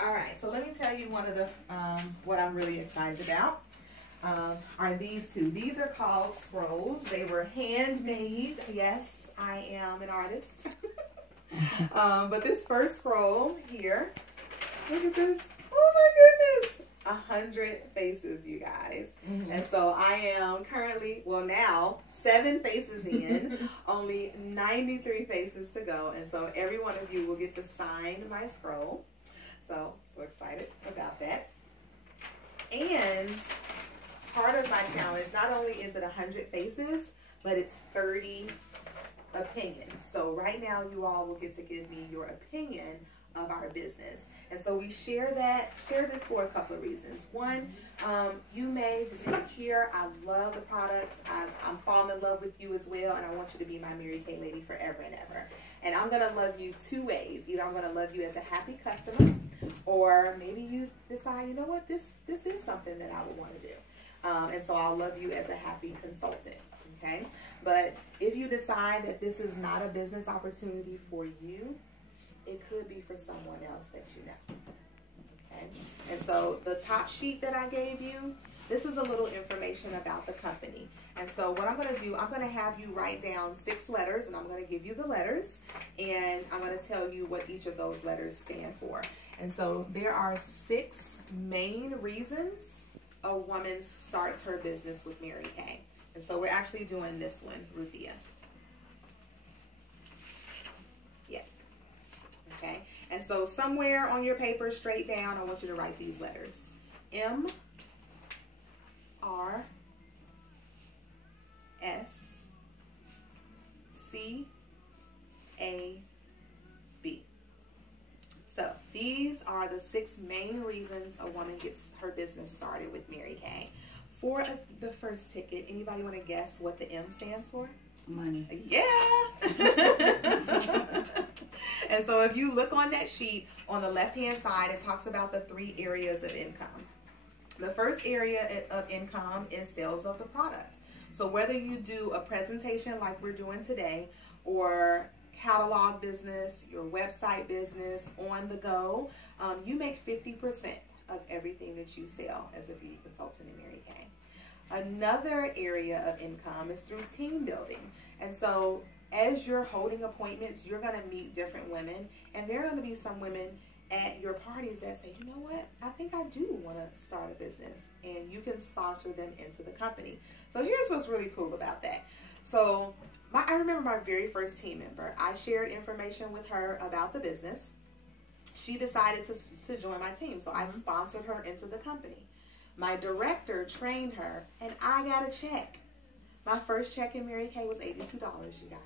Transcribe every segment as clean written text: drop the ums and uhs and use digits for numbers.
All right, so let me tell you one of the, what I'm really excited about are these two. These are called scrolls. They were handmade. Yes, I am an artist. But this first scroll here, look at this. Oh my goodness. 100 faces, you guys. And so I am currently, well now, 7 faces in, only 93 faces to go. And so every one of you will get to sign my scroll. So excited about that. And part of my challenge, not only is it 100 faces, but it's 30 opinions. So right now you all will get to give me your opinion of our business. And so we share this for a couple of reasons. One, you may just say, here, I love the products. I'm falling in love with you as well, and I want you to be my Mary Kay lady forever and ever. And I'm going to love you 2 ways. Either I'm going to love you as a happy customer, or maybe you decide, you know what, this is something that I would want to do. And so I'll love you as a happy consultant, okay? But if you decide that this is not a business opportunity for you, it could be for someone else that you know, okay? And so the top sheet that I gave you, this is a little information about the company. And so what I'm going to do, I'm going to have you write down 6 letters, and I'm going to give you the letters, and I'm going to tell you what each of those letters stand for. And so there are 6 main reasons a woman starts her business with Mary Kay. And so we're actually doing this one, Ruthia. Yeah. Okay. And so somewhere on your paper, straight down, I want you to write these letters. M, R, S, C, A, B. So these are the 6 main reasons a woman gets her business started with Mary Kay. For the first ticket, anybody want to guess what the M stands for? Money. Yeah. And so if you look on that sheet, on the left-hand side, it talks about the 3 areas of income. The first area of income is sales of the product. So whether you do a presentation like we're doing today, or catalog business, your website business, on the go, you make 50% of everything that you sell as a beauty consultant in Mary Kay. Another area of income is through team building. And so as you're holding appointments, you're going to meet different women, and there are going to be some women at your parties that say, you know what, I think I do want to start a business, and you can sponsor them into the company. So here's what's really cool about that. So I remember my very first team member. I shared information with her about the business. She decided to join my team, so I sponsored her into the company. My director trained her, and I got a check. My first check in Mary Kay was $82, you guys.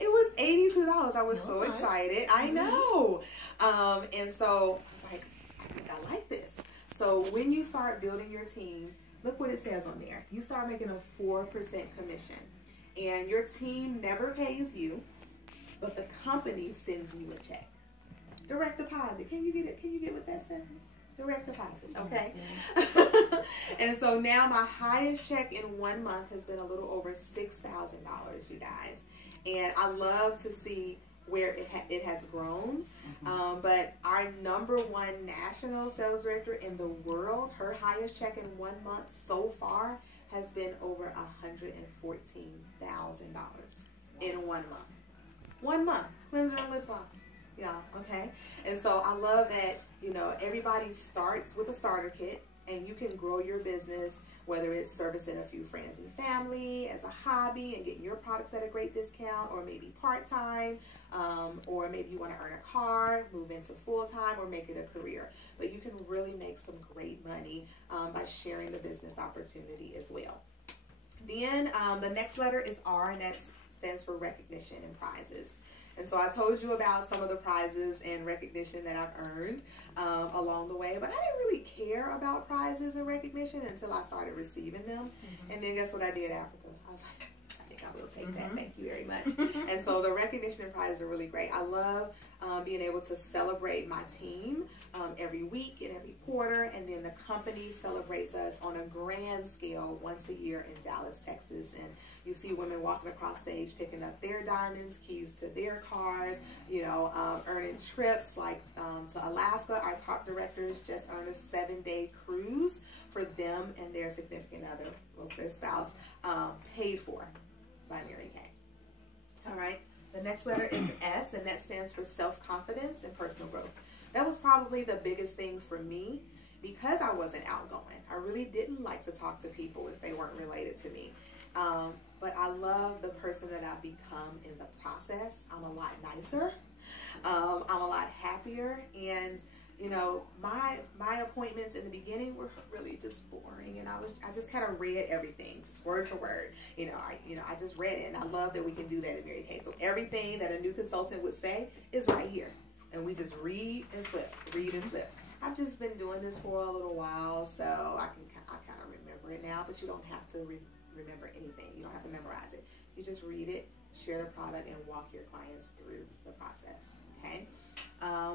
It was $82. I was so excited. I know. And so I was like, I think I like this. So when you start building your team, look what it says on there. You start making a 4% commission. And your team never pays you, but the company sends you a check. Direct deposit. Can you get it? Can you get what that says? Direct deposit. Okay. And so now my highest check in 1 month has been a little over $6,000, you guys. And I love to see where it has grown. But our *1 national sales director in the world, her highest check in 1 month so far has been over $114,000 in 1 month. 1 month. Cleanser and lip balm. Yeah, okay. And so I love that, you know, everybody starts with a starter kit, and you can grow your business, whether it's servicing a few friends and family as a hobby and getting your products at a great discount, or maybe part-time, or maybe you want to earn a car, move into full-time, or make it a career. But you can really make some great money by sharing the business opportunity as well. Then the next letter is R, and that stands for recognition and prizes. And so I told you about some of the prizes and recognition that I've earned along the way, but I didn't really care about prizes and recognition until I started receiving them. And then guess what I did, Africa? I was like, I think I will take that. Thank you very much. And so the recognition and prizes are really great. I love being able to celebrate my team every week and every quarter, and then the company celebrates us on a grand scale once a year in Dallas, Texas. And you see women walking across stage picking up their diamonds, keys to their cars, you know, earning trips like to Alaska. Our top directors just earned a 7-day cruise for them and their significant other, well, their spouse, paid for by Mary Kay. All right. The next letter is S, and that stands for self-confidence and personal growth. That was probably the biggest thing for me because I wasn't outgoing. I really didn't like to talk to people if they weren't related to me. But I love the person that I've become in the process. I'm a lot nicer. I'm a lot happier. And, you know, my appointments in the beginning were really just boring. And I just kind of read everything, just word for word. I just read it. And I love that we can do that at Mary Kay. So everything that a new consultant would say is right here. And we just read and flip, read and flip. I've just been doing this for a little while, so I kind of remember it now, but you don't have to remember anything. You don't have to memorize it. You just read it, share the product, and walk your clients through the process, okay?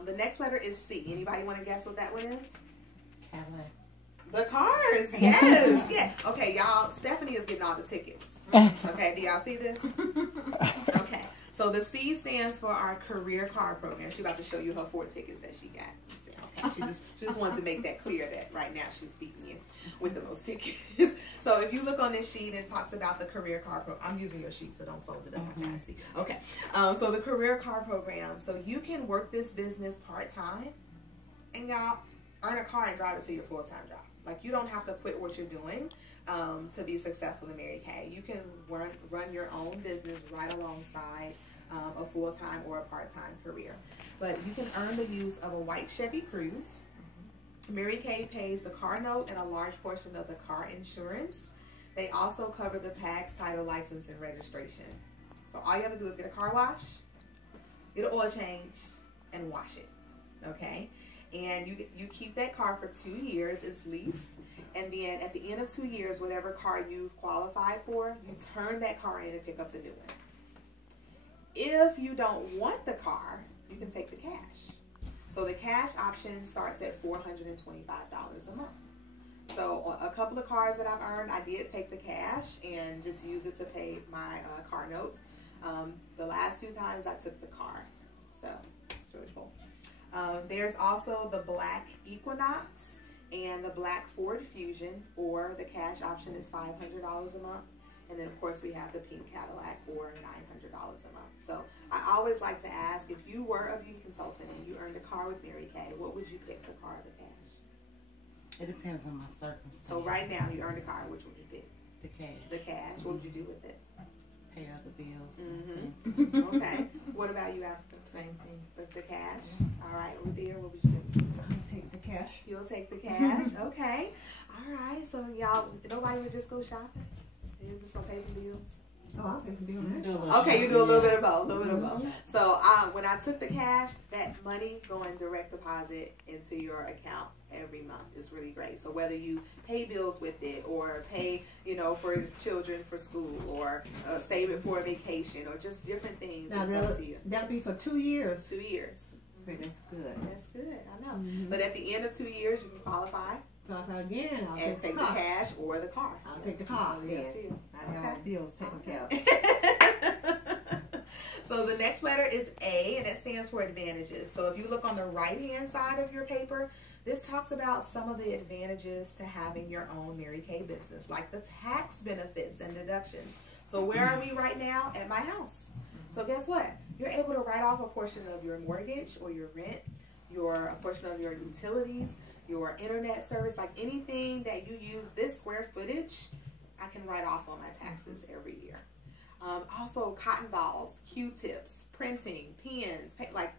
The next letter is C. Anybody want to guess what that one is? Cadillac. The cars, yes, yeah. Okay, y'all, Stephanie is getting all the tickets. Okay, do y'all see this? Okay. So the C stands for our career car program. She's about to show you her 4 tickets that she got. Okay. She just wanted to make that clear that right now she's beating you with the most tickets. So if you look on this sheet, it talks about the career car program. I'm using your sheet, so don't fold it up. I can't see. Okay. So the career car program. So you can work this business part-time and y'all earn a car and drive it to your full-time job. Like, you don't have to quit what you're doing to be successful in Mary Kay. You can run your own business right alongside a full-time or a part-time career. But you can earn the use of a white Chevy Cruze. Mary Kay pays the car note and a large portion of the car insurance. They also cover the tax, title, license, and registration. So all you have to do is get a car wash, get an oil change, and wash it, okay? And you keep that car for 2 years, it's leased. And then at the end of 2 years, whatever car you've qualified for, you turn that car in and pick up the new one. If you don't want the car, you can take the cash. So the cash option starts at $425 a month. So a couple of cars that I've earned, I did take the cash and just use it to pay my car note. The last 2 times I took the car. So it's really cool. There's also the Black Equinox and the Black Ford Fusion, or the cash option is $500 a month. And then, of course, we have the Pink Cadillac, or $900 a month. So I always like to ask, if you were a beauty consultant and you earned a car with Mary Kay, what would you pick, the car or the cash? It depends on my circumstances. So right now, you earned a car. Which would you pick? The cash. The cash. What would you do with it? Pay other bills. Okay. What about you, Africa? Same thing. The cash. All right. Ruthia, what would you do? Take the cash. You'll take the cash. Okay. All right. So y'all, nobody would just go shopping? You're just gonna pay some bills? Oh, I'll pay some bills. Okay, you do a little bit of both. A little bit of both. So when I took the cash, that money going direct deposit into your account every month is really great. So whether you pay bills with it, or pay, for children for school, or save it for a vacation, or just different things, now, it's up to you. That'll be for 2 years. 2 years. Okay, that's good. That's good. I know. But at the end of 2 years, you can qualify. Again, I'll and take the cash or the car. I'll take the car. Yeah. I have all bills taken care of. So the next letter is A, and it stands for advantages. So if you look on the right-hand side of your paper, this talks about some of the advantages to having your own Mary Kay business, like the tax benefits and deductions. So where are we right now? At my house. So guess what? You're able to write off a portion of your mortgage or your rent, a portion of your utilities, your internet service, like anything that you use this square footage, I can write off on my taxes every year. Also cotton balls, Q-tips, printing, pens, like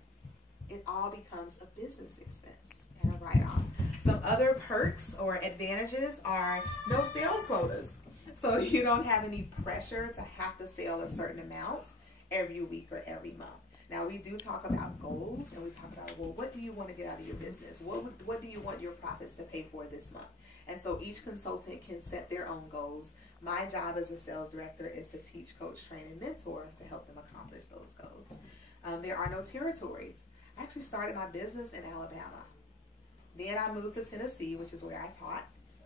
it all becomes a business expense and a write-off. Some other perks or advantages are no sales quotas. So you don't have any pressure to have to sell a certain amount every week or every month. Now, we do talk about goals, and we talk about, well, what do you want to get out of your business? What do you want your profits to pay for this month? And so each consultant can set their own goals My job as a sales director is to teach, coach, train, and mentor to help them accomplish those goals. There are no territories. I actually started my business in Alabama. Then I moved to Tennessee, which is where I taught,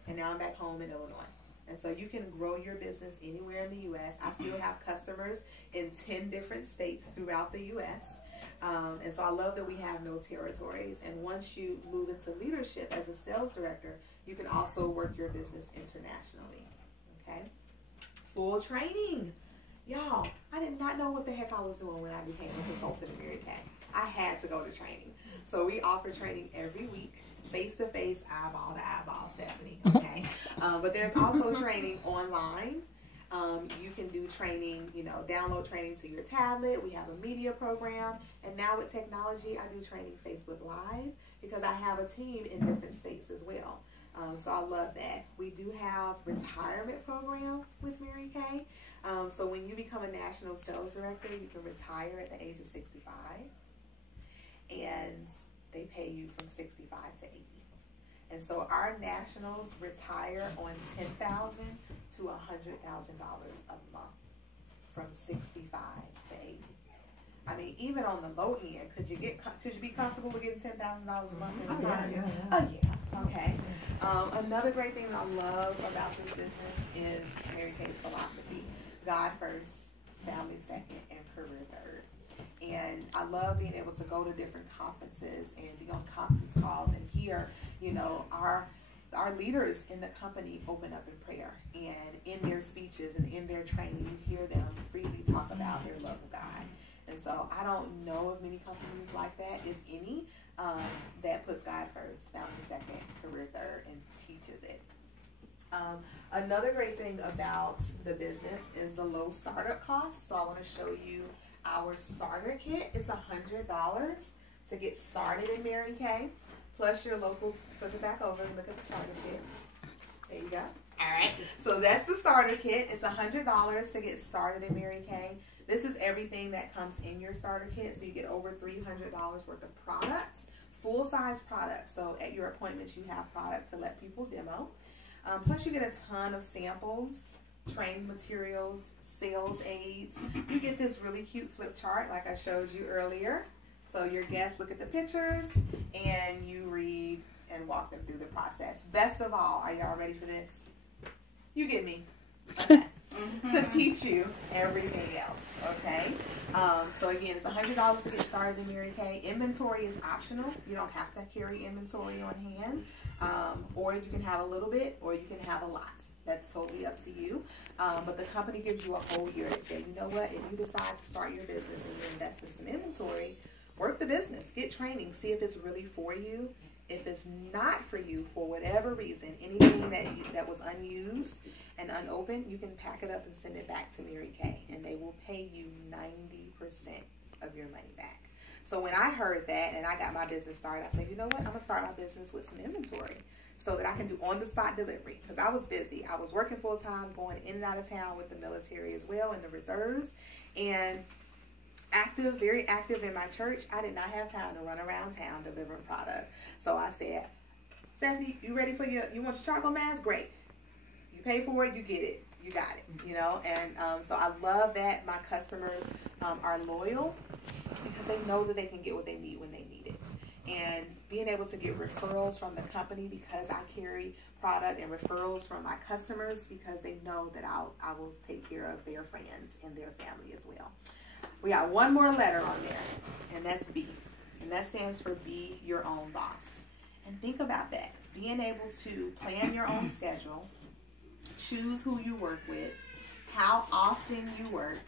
and now I'm back home in Illinois. And so you can grow your business anywhere in the U.S. I still have customers in 10 different states throughout the U.S. And so I love that we have no territories. And once you move into leadership as a sales director, you can also work your business internationally. Okay? Full training. Y'all, I did not know what the heck I was doing when I became a consultant at Mary Kay. I had to go to training. So we offer training every week, face-to-face, eyeball to eyeball, Stephanie, okay? But there's also training online. You can do training, download training to your tablet. We have a media program. And now with technology, I do training Facebook Live because I have a team in different states as well. So I love that. We do have retirement program with Mary Kay. So when you become a national sales director, you can retire at the age of 65. And they pay you from 65 to 80. And so our nationals retire on $10,000 to $100,000 a month from 65 to 80. I mean, even on the low end, could you be comfortable with getting $10,000 a month in retirement? Oh yeah. Okay. Another great thing that I love about this business is Mary Kay's philosophy: God first, family second, and career third. And I love being able to go to different conferences and be on conference calls and hear, our leaders in the company open up in prayer. And in their speeches and in their training, you hear them freely talk about their love of God. And so I don't know of many companies like that, if any, that puts God first, family second, career third, and teaches it. Another great thing about the business is the low startup costs. So I want to show you our starter kit. It's $100 to get started in Mary Kay, plus your local. Flip it back over and look at the starter kit. There you go. All right. So that's the starter kit. It's $100 to get started in Mary Kay. This is everything that comes in your starter kit. So you get over $300 worth of products, full-size products. So at your appointments, you have products to let people demo. Plus you get a ton of samples, training materials, sales aids. You get this really cute flip chart like I showed you earlier. So your guests look at the pictures and you read and walk them through the process. Best of all, are y'all ready for this? You get me. Okay. To teach you everything else, okay? So again, it's $100 to get started in Mary Kay. Inventory is optional. You don't have to carry inventory on hand. Or you can have a little bit, or you can have a lot. That's totally up to you. But the company gives you a whole year to say, you know what, if you decide to start your business and you invest in some inventory, work the business, get training, see if it's really for you. If it's not for you for whatever reason, anything that was unused and unopened, you can pack it up and send it back to Mary Kay, and they will pay you 90% of your money back. So when I heard that and I got my business started, I said, you know what, I'm going to start my business with some inventory so that I can do on-the-spot delivery, because I was busy. I was working full-time, going in and out of town with the military as well and the reserves, and active, very active in my church. I did not have time to run around town delivering product. So I said, Stephanie, you ready for you want your charcoal mask? Great. You pay for it, you get it. You got it, And so I love that my customers are loyal because they know that they can get what they need when they need it. And being able to get referrals from the company because I carry product, and referrals from my customers because they know that I will take care of their friends and their family as well. We got one more letter on there, and that's B. And that stands for be your own boss. And think about that. Being able to plan your own schedule, choose who you work with, how often you work.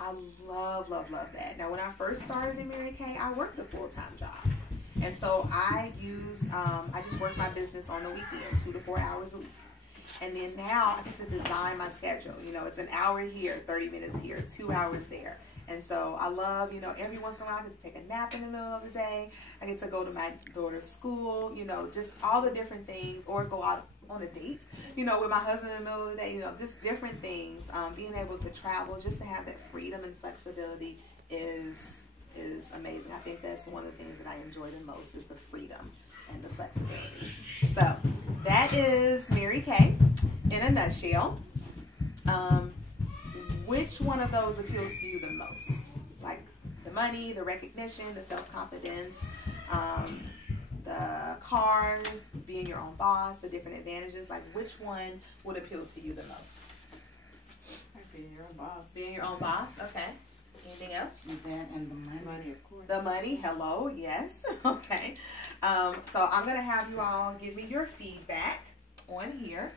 I love, love, love that. Now, when I first started in Mary Kay, I worked a full-time job. And so I just worked my business on the weekend, 2 to 4 hours a week. And then now I get to design my schedule. It's an hour here, 30 minutes here, 2 hours there. And so I love, every once in a while I get to take a nap in the middle of the day. I get to go to my daughter's school, just all the different things, or go out on a date, with my husband in the middle of the day, just different things. Being able to travel, just to have that freedom and flexibility is amazing. I think that's one of the things that I enjoy the most is the freedom and the flexibility. So that is Mary Kay in a nutshell. Which one of those appeals to you the most? Like the money, the recognition, the self-confidence, the cars, being your own boss, the different advantages. Like which one would appeal to you the most? Being your own boss. Being your own boss, okay. Anything else? That and the money. Money, of course. The money, hello, yes. Okay. So I'm going to have you all give me your feedback on here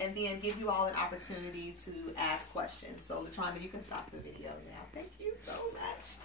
and then give you all an opportunity to ask questions. So LaTronda, you can stop the video now. Thank you so much.